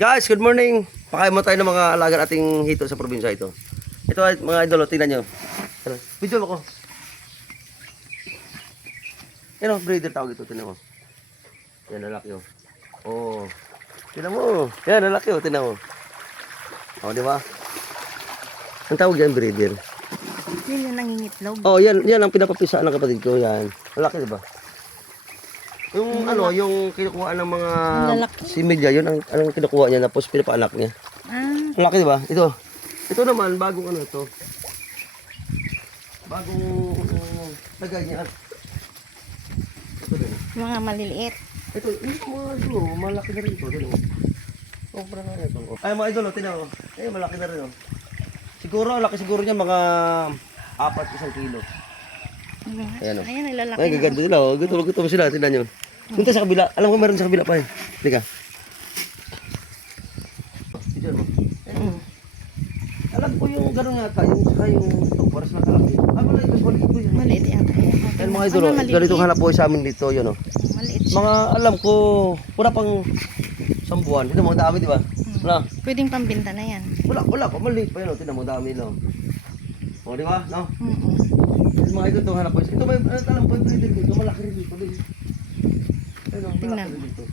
Guys, good morning. Pakain mo tayo ng mga alaga ating hito sa probinsya ito. Ito ay mga idol, tingnan nyo. Video mo ko. Yan o, breeder tawag ito, tingnan mo. Yan, lalaki o. Oh. Tingnan mo. Yan, lalaki o, tingnan mo. O, di ba? Ang tawag yan, breeder. Yun yung nangingitlog. Oh, yan ang pinapapisaan ng kapatid ko, yan. Lalaki, di ba? Yung ano, yung kinukuha ng mga similya, yun ang kinukuha niya, tapos pinapaanak niya. Ah. Ang laki, di ba? Ito naman, bagong ano ito. Bagong lagay niya. Ito din. Mga maliliit. Ito, mga idol, malaki na rin ito. Ito, oh, parang nga ito. Ay, mga idol, tinan mo. Eh, malaki na rin, oh. Siguro, laki siguro niya, mga 4-1 kilo. Ayan, oh. Ayan, lalaki. Ay, gaganda nila, oh. Gutom sila, tinan nyo. Punta sa kabila. Alam ko meron sa kabila pa, eh. Halika. Diyan mo. Alam ko yung gano'n yata, yung saka yung ito, para sa nakalaki. Ah, maliit ito yun. Maliit yata. Ayan mga idol, ganito hanap po sa amin dito, yun, oh. Maliit siya. Mga alam ko, wala pang 1 buwan. Ito mo, dami, di ba? Wala. Pwedeng pambinta na yan. Wala pa, maliit pa yun, oh. Tingnan mo, dami, no? O, di ba? No? Yung mga idol, ito hanap po. Ito ba, alam ko yung breeder dito, malaki rin dito. Ayun, oh, malaki rin dito.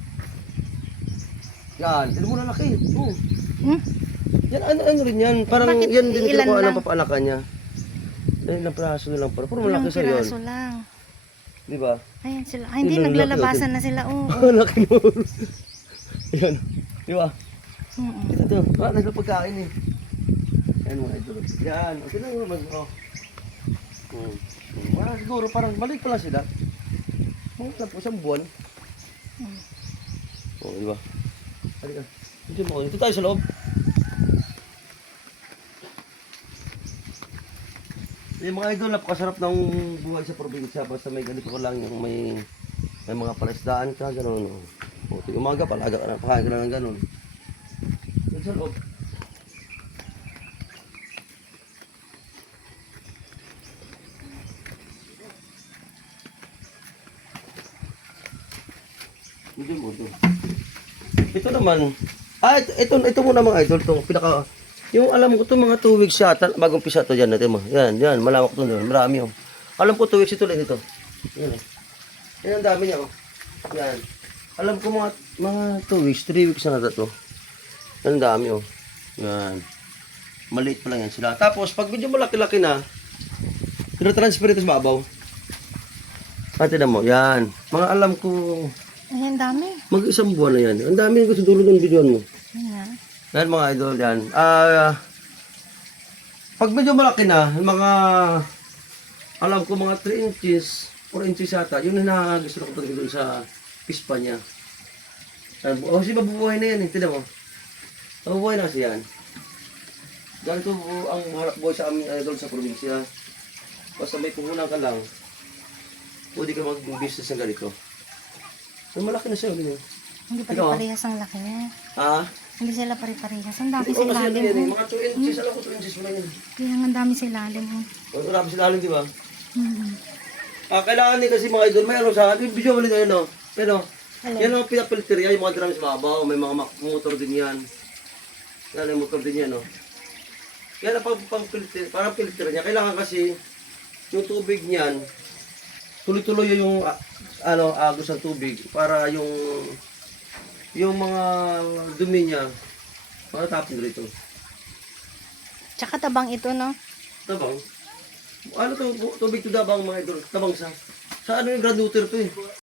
Yan, tignan mo na laki. Oh. Yan, ano rin yan. Parang Bakit yan din ilan kinukuha lang? ng papaanakan niya. Ayun, ilang praso na lang. Puro Ilang malaki sa yun. piraso lang. Di ba? Ayan sila. Ay, hindi, Ilang laki, naglalabasan na sila. Oo. Oh, laki nun. Yan. Di ba? Mm-mm. Ito to. Ah, nagpagkain eh. Ayan mga idol. Yan. O, tignan mo naman. Oh. Wala siguro. Parang maliit pa lang sila. Mga lang po, 1 buwan. O, di ba? Halika. Dito tayo sa loob. Yung mga idol, napakasarap ng buhay sa probinsya. Basta may ganito ko lang yung may mga palaisdaan ka, gano'n. O, umaga, palaga ka na, pakain ka na ng gano'n. Dito sa loob. Ito naman, ito muna mga idol, itong pinaka, yung alam ko itong mga 2 weeks yata, bagong pisa ito dyan natin mo. Yan, malawak ito doon, marami oh. Alam ko 2 weeks ito lang ito. Yan oh. Yan ang dami niya oh. Yan. Alam ko mga 2 weeks, 3 weeks na ito. Yan ang dami oh. Yan. Maliit pa lang yan sila. Tapos pag medyo malaki-laki na, transfer ito sa babaw. Tingnan mo, yan. Mga alam ko, Ayan, dami. mag-1 buwan na yan. Ang dami ko sa dulo ng video mo. Ayan. Yan mga idol, yan. Pag medyo malaki na, mga, alam ko mga 3 inches, 4 inches yata, yun na gusto ko pag doon sa pispa niya. O, kasi mabubuhay na yan eh, tignan mo. Mabubuhay na kasi yan. Ganito ang harap buhay sa aming idol sa probinsya. Basta may puhunan ka lang, pwede ka mag-business ng ganito. So, malaki na siya. Hindi pare-parehas ang laki niya. Ha? Hindi sila pare-parehas. Ang dami Oo, sa kasi ilalim. yan, Oh. mga 2 inches, alam ko 2 inches mo lang yan. Kaya ang dami sa ilalim. Oh. Marami sila alam, di ba? Mm-hmm. Kailangan din kasi mga idol, mayroon sa atin, video mo rin tayo, no? Pero, Hello. yan ang pinapilterya, yung mga drums sa babaw, may mga motor din yan. Yan, may motor din yan, no? Yan ang pang-filter, parang filter niya. Kailangan kasi, yung tubig niyan, tuloy-tuloy yung, agos ng tubig, para yung mga dumi niya, tapon dito. Tsaka tabang ito, no? Tabang? Ano to, tubig to dabang mga idol, tabang sa ano yung graduator to eh.